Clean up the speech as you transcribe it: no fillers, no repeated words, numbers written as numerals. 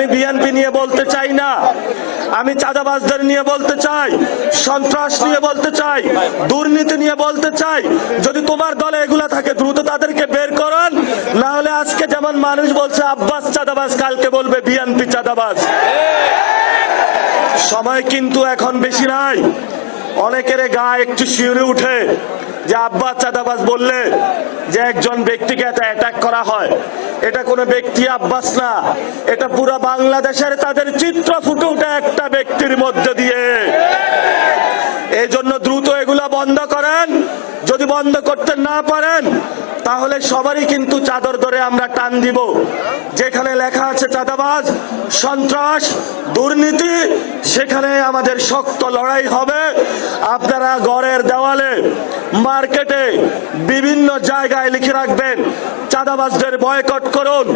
আমি বিএনপি নিয়ে বলতে চাই না, আমি চাঁদাবাজদের নিয়ে বলতে চাই, সন্ত্রাস নিয়ে বলতে চাই, দুর্নীতি নিয়ে বলতে চাই। যদি তোমার দলে এগুলা থাকে দ্রুত তাদেরকে বের করুন, না হলে আজকে যেমন মানুষ বলছে আব্বাস চাঁদাবাজ, কালকে বলবে বিএনপি চাঁদাবাজ। সময় কিন্তু এখন বেশি নাই। অনেকের গায়ে একটু শিউরে উঠে যে আব্বাস চাঁদাবাজ বললে যে একজন ব্যক্তিকে এত অ্যাটাক করা হয়। এটা কোনো ব্যক্তি আব্বাস না, এটা পুরো বাংলাদেশের তাদের চিত্র ফুটে ওঠে একটা ব্যক্তির মধ্যে দিয়ে। এই জন্য দ্রুত এগুলা বন্ধ করেন। যদি বন্ধ করতে না পারেন তাহলে সবারই কিন্তু চাদর ধরে আমরা টান দিব। যেখানে লেখা আছে চাঁদাবাজ, সন্ত্রাস, দুর্নীতি, সেখানে আমাদের শক্ত লড়াই হবে। আপনারা ঘরের দেওয়ালে, মার্কেটে, বিভিন্ন জায়গায় লিখে রাখবেন চাঁদাবাজদের বয়কট করুন।